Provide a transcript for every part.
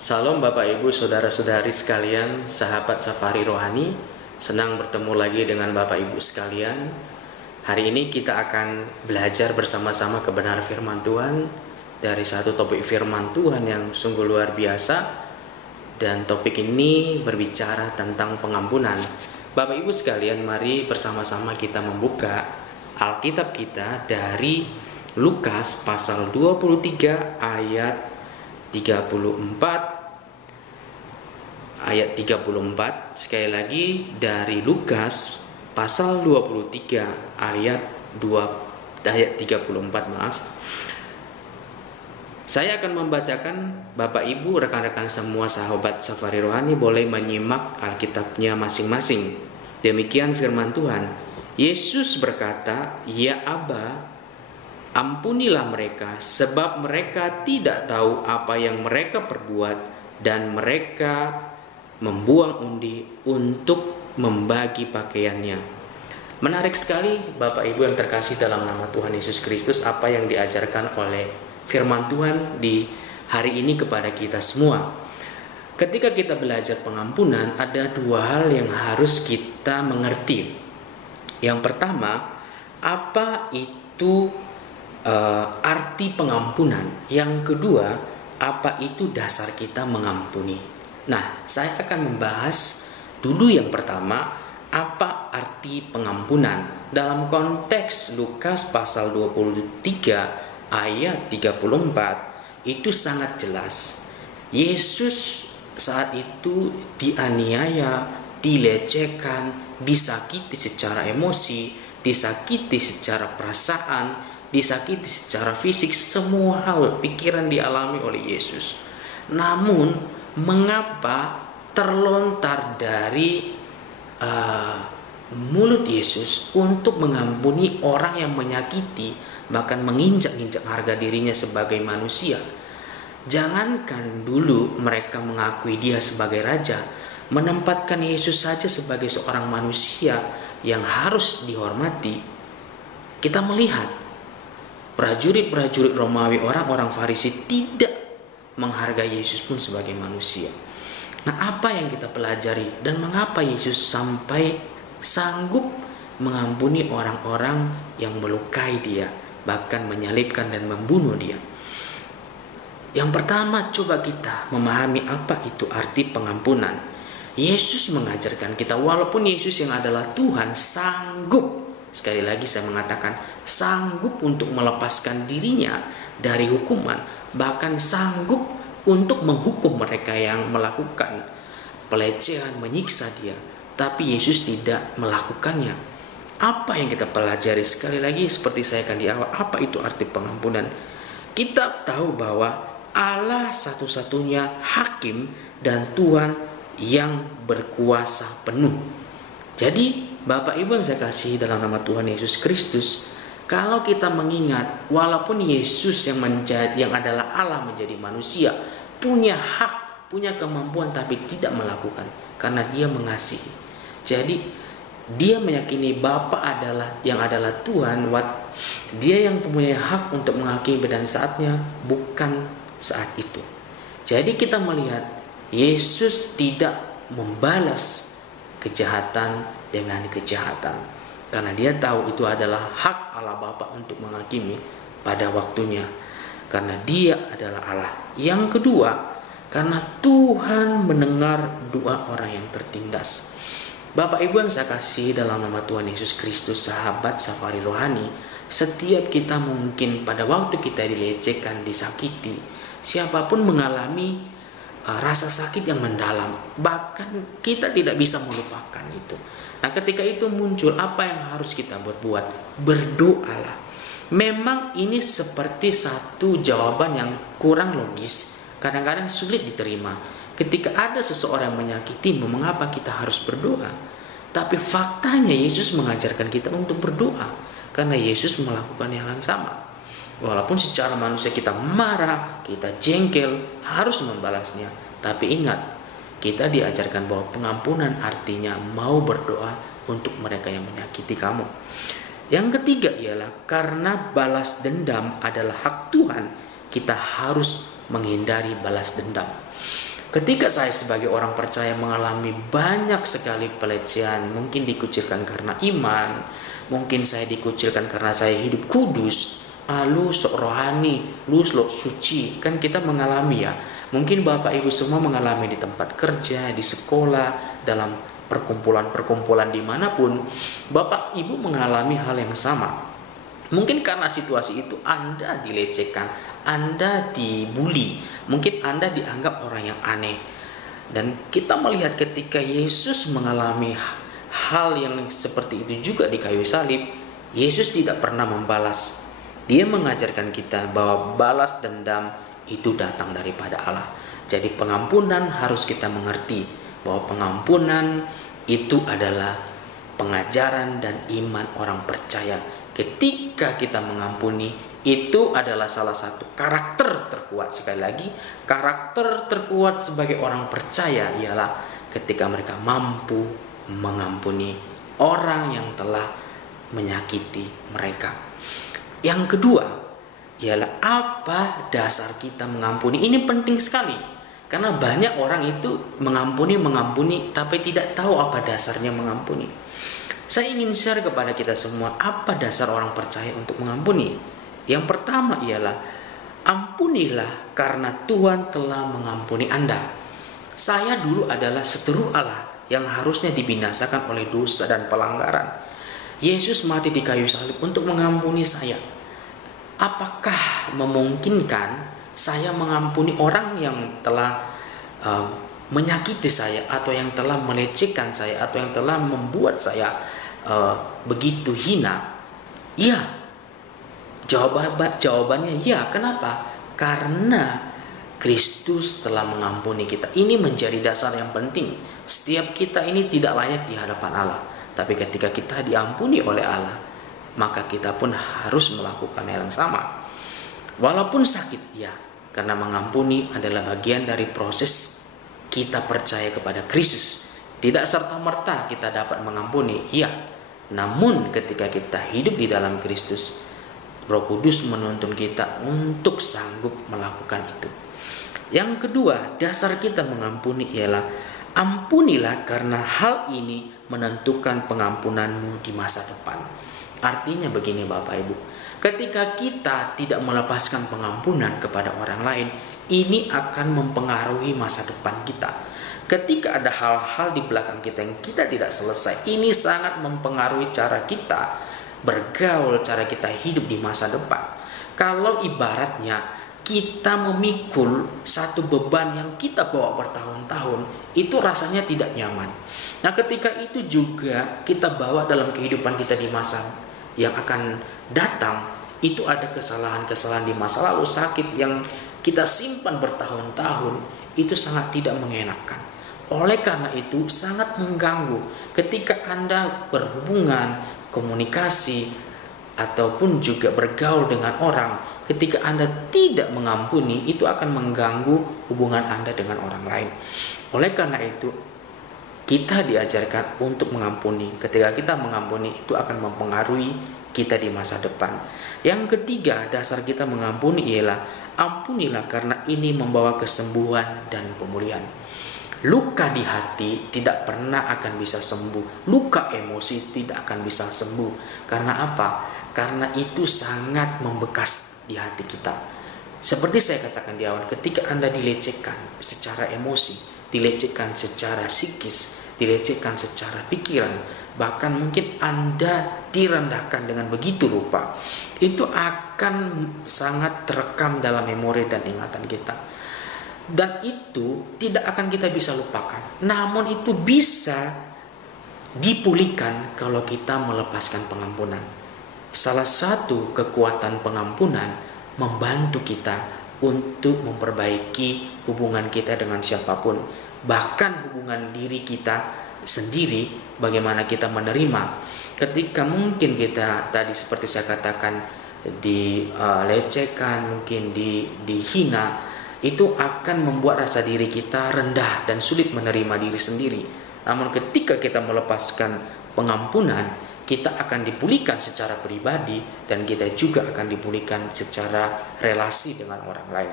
Salam Bapak Ibu Saudara-saudari sekalian, sahabat Safari Rohani. Senang bertemu lagi dengan Bapak Ibu sekalian. Hari ini kita akan belajar bersama-sama kebenaran firman Tuhan dari satu topik firman Tuhan yang sungguh luar biasa. Dan topik ini berbicara tentang pengampunan. Bapak Ibu sekalian, mari bersama-sama kita membuka Alkitab kita dari Lukas pasal 23 ayat 34. Sekali lagi dari Lukas pasal 23 ayat 34, maaf. Saya akan membacakan. Bapak Ibu, rekan-rekan semua sahabat Safari Rohani boleh menyimak Alkitabnya masing-masing. Demikian firman Tuhan. Yesus berkata, "Ya Aba, ampunilah mereka, sebab mereka tidak tahu apa yang mereka perbuat." Dan mereka membuang undi untuk membagi pakaiannya. Menarik sekali Bapak Ibu yang terkasih dalam nama Tuhan Yesus Kristus, apa yang diajarkan oleh firman Tuhan di hari ini kepada kita semua. Ketika kita belajar pengampunan, ada dua hal yang harus kita mengerti. Yang pertama, apa itu arti pengampunan. Yang kedua, apa itu dasar kita mengampuni. Nah, saya akan membahas dulu yang pertama, apa arti pengampunan. Dalam konteks Lukas pasal 23 ayat 34 itu sangat jelas. Yesus saat itu dianiaya, dilecehkan, disakiti secara emosi, disakiti secara perasaan, disakiti secara fisik, semua hal pikiran dialami oleh Yesus. Namun mengapa terlontar dari mulut Yesus untuk mengampuni orang yang menyakiti, bahkan menginjak-injak harga dirinya sebagai manusia? Jangankan dulu mereka mengakui dia sebagai raja, menempatkan Yesus saja sebagai seorang manusia yang harus dihormati. Kita melihat prajurit-prajurit Romawi, orang-orang Farisi tidak menghargai Yesus pun sebagai manusia. Nah, apa yang kita pelajari dan mengapa Yesus sampai sanggup mengampuni orang-orang yang melukai dia, bahkan menyalibkan dan membunuh dia? Yang pertama, coba kita memahami apa itu arti pengampunan. Yesus mengajarkan kita, walaupun Yesus yang adalah Tuhan sanggup, sekali lagi saya mengatakan, sanggup untuk melepaskan dirinya dari hukuman, bahkan sanggup untuk menghukum mereka yang melakukan pelecehan, menyiksa dia. Tapi Yesus tidak melakukannya. Apa yang kita pelajari? Sekali lagi seperti saya akan di awal, apa itu arti pengampunan? Kita tahu bahwa Allah satu-satunya hakim dan Tuhan yang berkuasa penuh. Jadi Bapak Ibu yang saya kasih dalam nama Tuhan Yesus Kristus, kalau kita mengingat, walaupun Yesus yang adalah Allah menjadi manusia, punya hak, punya kemampuan, tapi tidak melakukan karena dia mengasihi. Jadi dia meyakini Bapa yang adalah Tuhan, dia yang mempunyai hak untuk menghakimi, dan saatnya bukan saat itu. Jadi kita melihat Yesus tidak membalas kejahatan dengan kejahatan, karena dia tahu itu adalah hak Allah Bapa untuk menghakimi pada waktunya, karena dia adalah Allah. Yang kedua, karena Tuhan mendengar doa orang yang tertindas. Bapak Ibu yang saya kasih dalam nama Tuhan Yesus Kristus, sahabat Safari Rohani, setiap kita mungkin pada waktu kita dilecehkan, disakiti, siapapun mengalami rasa sakit yang mendalam, bahkan kita tidak bisa melupakan itu. Nah, ketika itu muncul, apa yang harus kita berbuat? Berdoalah. Memang ini seperti satu jawaban yang kurang logis, kadang-kadang sulit diterima. Ketika ada seseorang yang menyakitimu, mengapa kita harus berdoa? Tapi faktanya Yesus mengajarkan kita untuk berdoa, karena Yesus melakukan yang sama. Walaupun secara manusia kita marah, kita jengkel, harus membalasnya. Tapi ingat, kita diajarkan bahwa pengampunan artinya mau berdoa untuk mereka yang menyakiti kamu. Yang ketiga ialah karena balas dendam adalah hak Tuhan, kita harus menghindari balas dendam. Ketika saya sebagai orang percaya mengalami banyak sekali pelecehan, mungkin dikucilkan karena iman, mungkin saya dikucilkan karena saya hidup kudus, lu sok rohani, lu sok suci, kan kita mengalami ya. Mungkin Bapak Ibu semua mengalami di tempat kerja, di sekolah, dalam perkumpulan-perkumpulan dimanapun, Bapak Ibu mengalami hal yang sama. Mungkin karena situasi itu Anda dilecehkan, Anda dibully, mungkin Anda dianggap orang yang aneh. Dan kita melihat ketika Yesus mengalami hal yang seperti itu juga di kayu salib, Yesus tidak pernah membalas. Dia mengajarkan kita bahwa balas dendam itu datang daripada Allah. Jadi pengampunan harus kita mengerti bahwa pengampunan itu adalah pengajaran dan iman orang percaya. Ketika kita mengampuni, itu adalah salah satu karakter terkuat. Sekali lagi, karakter terkuat sebagai orang percaya ialah ketika mereka mampu mengampuni orang yang telah menyakiti mereka. Yang kedua ialah apa dasar kita mengampuni. Ini penting sekali, karena banyak orang itu mengampuni tapi tidak tahu apa dasarnya mengampuni. Saya ingin share kepada kita semua apa dasar orang percaya untuk mengampuni. Yang pertama ialah ampunilah karena Tuhan telah mengampuni Anda. Saya dulu adalah seteru Allah yang harusnya dibinasakan oleh dosa dan pelanggaran. Yesus mati di kayu salib untuk mengampuni saya. Apakah memungkinkan saya mengampuni orang yang telah menyakiti saya, atau yang telah melecehkan saya, atau yang telah membuat saya begitu hina? Iya. Jawabannya ya. Kenapa? Karena Kristus telah mengampuni kita. Ini menjadi dasar yang penting. Setiap kita ini tidak layak di hadapan Allah, tapi ketika kita diampuni oleh Allah, maka kita pun harus melakukan hal yang sama. Walaupun sakit, ya, karena mengampuni adalah bagian dari proses kita percaya kepada Kristus. Tidak serta-merta kita dapat mengampuni, ya. Namun ketika kita hidup di dalam Kristus, Roh Kudus menuntun kita untuk sanggup melakukan itu. Yang kedua, dasar kita mengampuni ialah ampunilah karena hal ini menentukan pengampunanmu di masa depan. Artinya begini Bapak Ibu, ketika kita tidak melepaskan pengampunan kepada orang lain, ini akan mempengaruhi masa depan kita. Ketika ada hal-hal di belakang kita yang kita tidak selesai, ini sangat mempengaruhi cara kita bergaul, cara kita hidup di masa depan. Kalau ibaratnya kita memikul satu beban yang kita bawa bertahun-tahun, itu rasanya tidak nyaman. Nah, ketika itu juga kita bawa dalam kehidupan kita di masa yang akan datang, itu ada kesalahan-kesalahan di masa lalu, sakit yang kita simpan bertahun-tahun, itu sangat tidak mengenakan. Oleh karena itu sangat mengganggu ketika Anda berhubungan, komunikasi, ataupun juga bergaul dengan orang. Ketika Anda tidak mengampuni, itu akan mengganggu hubungan Anda dengan orang lain. Oleh karena itu kita diajarkan untuk mengampuni. Ketika kita mengampuni, itu akan mempengaruhi kita di masa depan. Yang ketiga, dasar kita mengampuni ialah ampunilah karena ini membawa kesembuhan dan pemulihan. Luka di hati tidak pernah akan bisa sembuh. Luka emosi tidak akan bisa sembuh. Karena apa? Karena itu sangat membekas di hati kita. Seperti saya katakan di awal, ketika Anda dilecehkan secara emosi, dilecehkan secara psikis, dilecehkan secara pikiran, bahkan mungkin Anda direndahkan dengan begitu rupa, itu akan sangat terekam dalam memori dan ingatan kita. Dan itu tidak akan kita bisa lupakan. Namun itu bisa dipulihkan kalau kita melepaskan pengampunan. Salah satu kekuatan pengampunan membantu kita untuk memperbaiki hubungan kita dengan siapapun. Bahkan hubungan diri kita sendiri, bagaimana kita menerima. Ketika mungkin kita tadi seperti saya katakan dilecehkan, mungkin dihina, itu akan membuat rasa diri kita rendah dan sulit menerima diri sendiri. Namun ketika kita melepaskan pengampunan, kita akan dipulihkan secara pribadi dan kita juga akan dipulihkan secara relasi dengan orang lain.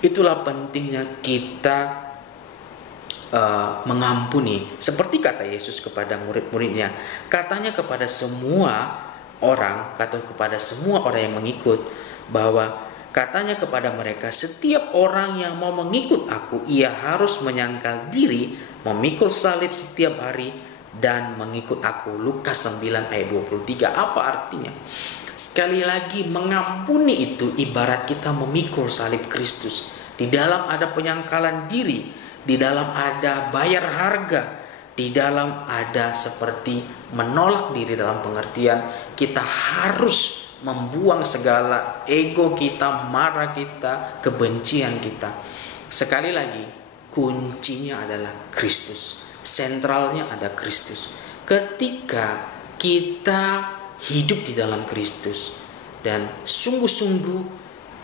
Itulah pentingnya kita mengampuni. Seperti kata Yesus kepada murid-muridnya, katanya kepada semua orang, atau kepada semua orang yang mengikut, bahwa katanya kepada mereka, setiap orang yang mau mengikut aku, ia harus menyangkal diri, memikul salib setiap hari, dan mengikut aku. Lukas 9 ayat 23. Apa artinya? Sekali lagi, mengampuni itu ibarat kita memikul salib Kristus. Di dalam ada penyangkalan diri, di dalam ada bayar harga, di dalam ada seperti menolak diri, dalam pengertian kita harus membuang segala ego kita, marah kita, kebencian kita. Sekali lagi, kuncinya adalah Kristus. Sentralnya ada Kristus. Ketika kita hidup di dalam Kristus dan sungguh-sungguh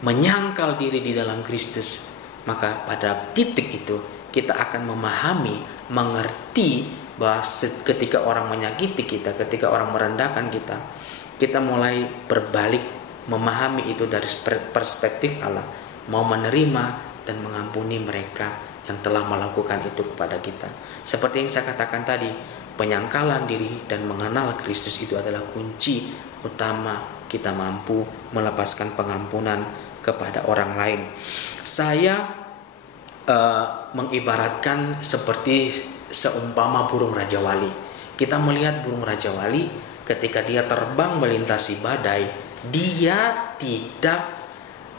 menyangkal diri di dalam Kristus, maka pada titik itu kita akan memahami, mengerti bahwa ketika orang menyakiti kita, ketika orang merendahkan kita, kita mulai berbalik, memahami itu dari perspektif Allah, mau menerima dan mengampuni mereka yang telah melakukan itu kepada kita. Seperti yang saya katakan tadi, penyangkalan diri dan mengenal Kristus itu adalah kunci utama kita mampu melepaskan pengampunan kepada orang lain. Saya mengibaratkan seperti seumpama burung Raja Wali. Kita melihat burung Raja Wali ketika dia terbang melintasi badai, dia tidak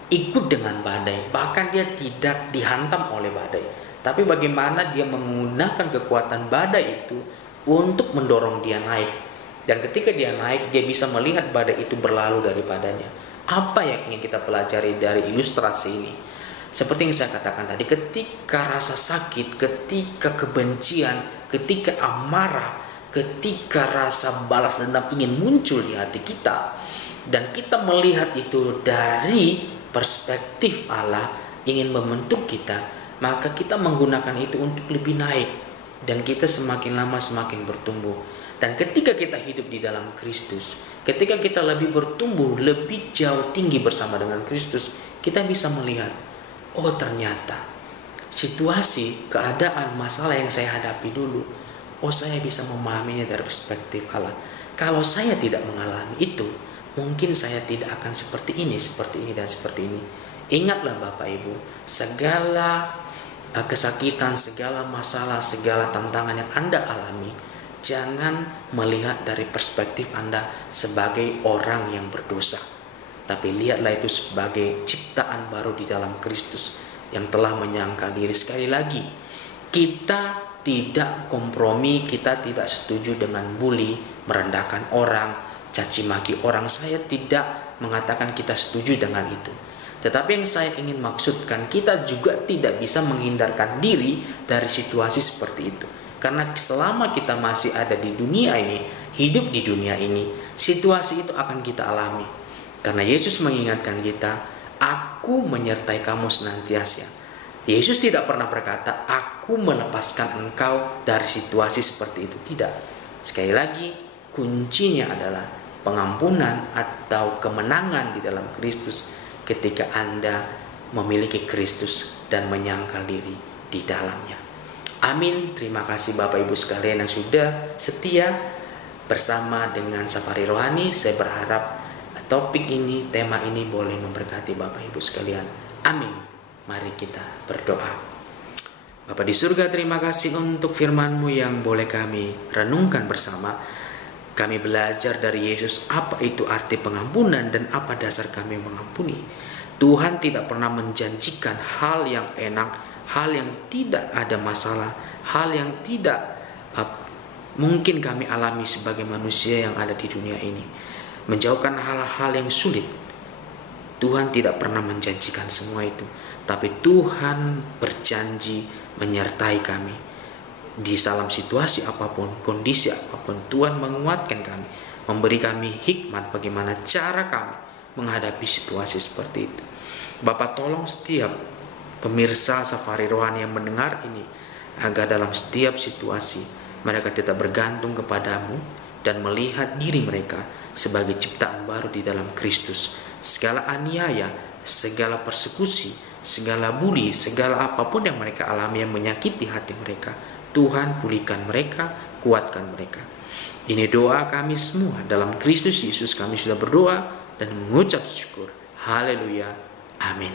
ikut dengan badai, bahkan dia tidak dihantam oleh badai. Tapi bagaimana dia menggunakan kekuatan badai itu untuk mendorong dia naik. Dan ketika dia naik, dia bisa melihat badai itu berlalu daripadanya. Apa yang ingin kita pelajari dari ilustrasi ini? Seperti yang saya katakan tadi, ketika rasa sakit, ketika kebencian, ketika amarah, ketika rasa balas dendam ingin muncul di hati kita, dan kita melihat itu dari perspektif Allah ingin membentuk kita, maka kita menggunakan itu untuk lebih naik, dan kita semakin lama semakin bertumbuh. Dan ketika kita hidup di dalam Kristus, ketika kita lebih bertumbuh, lebih jauh tinggi bersama dengan Kristus, kita bisa melihat, oh ternyata situasi, keadaan, masalah yang saya hadapi dulu, oh saya bisa memahaminya dari perspektif Allah. Kalau saya tidak mengalami itu, mungkin saya tidak akan seperti ini, dan seperti ini. Ingatlah Bapak Ibu, segala kesakitan, segala masalah, segala tantangan yang Anda alami, jangan melihat dari perspektif Anda sebagai orang yang berdosa, tapi lihatlah itu sebagai ciptaan baru di dalam Kristus yang telah menyangkal diri. Sekali lagi, kita tidak kompromi, kita tidak setuju dengan bully, merendahkan orang, caci maki orang. Saya tidak mengatakan kita setuju dengan itu. Tetapi yang saya ingin maksudkan, kita juga tidak bisa menghindarkan diri dari situasi seperti itu. Karena selama kita masih ada di dunia ini, hidup di dunia ini, situasi itu akan kita alami. Karena Yesus mengingatkan kita, aku menyertai kamu senantiasa. Yesus tidak pernah berkata, aku melepaskan engkau dari situasi seperti itu. Tidak. Sekali lagi, kuncinya adalah pengampunan atau kemenangan di dalam Kristus ketika Anda memiliki Kristus dan menyangkal diri di dalamnya. Amin. Terima kasih Bapak Ibu sekalian yang sudah setia bersama dengan Safari Rohani. Saya berharap topik ini, tema ini boleh memberkati Bapak Ibu sekalian. Amin. Mari kita berdoa. Bapa di surga, terima kasih untuk firman-Mu yang boleh kami renungkan bersama. Kami belajar dari Yesus apa itu arti pengampunan dan apa dasar kami mengampuni. Tuhan tidak pernah menjanjikan hal yang enak, hal yang tidak ada masalah, hal yang tidak mungkin kami alami sebagai manusia yang ada di dunia ini. Menjauhkan hal-hal yang sulit. Tuhan tidak pernah menjanjikan semua itu, tapi Tuhan berjanji menyertai kami. Di dalam situasi apapun, kondisi apapun, Tuhan menguatkan kami, memberi kami hikmat bagaimana cara kami menghadapi situasi seperti itu. Bapak, tolong setiap pemirsa Safari Rohani yang mendengar ini, agar dalam setiap situasi mereka tetap bergantung kepadamu dan melihat diri mereka sebagai ciptaan baru di dalam Kristus. Segala aniaya, segala persekusi, segala bully, segala apapun yang mereka alami yang menyakiti hati mereka, Tuhan pulihkan mereka, kuatkan mereka. Ini doa kami semua dalam Kristus Yesus, kami sudah berdoa dan mengucap syukur. Haleluya. Amin.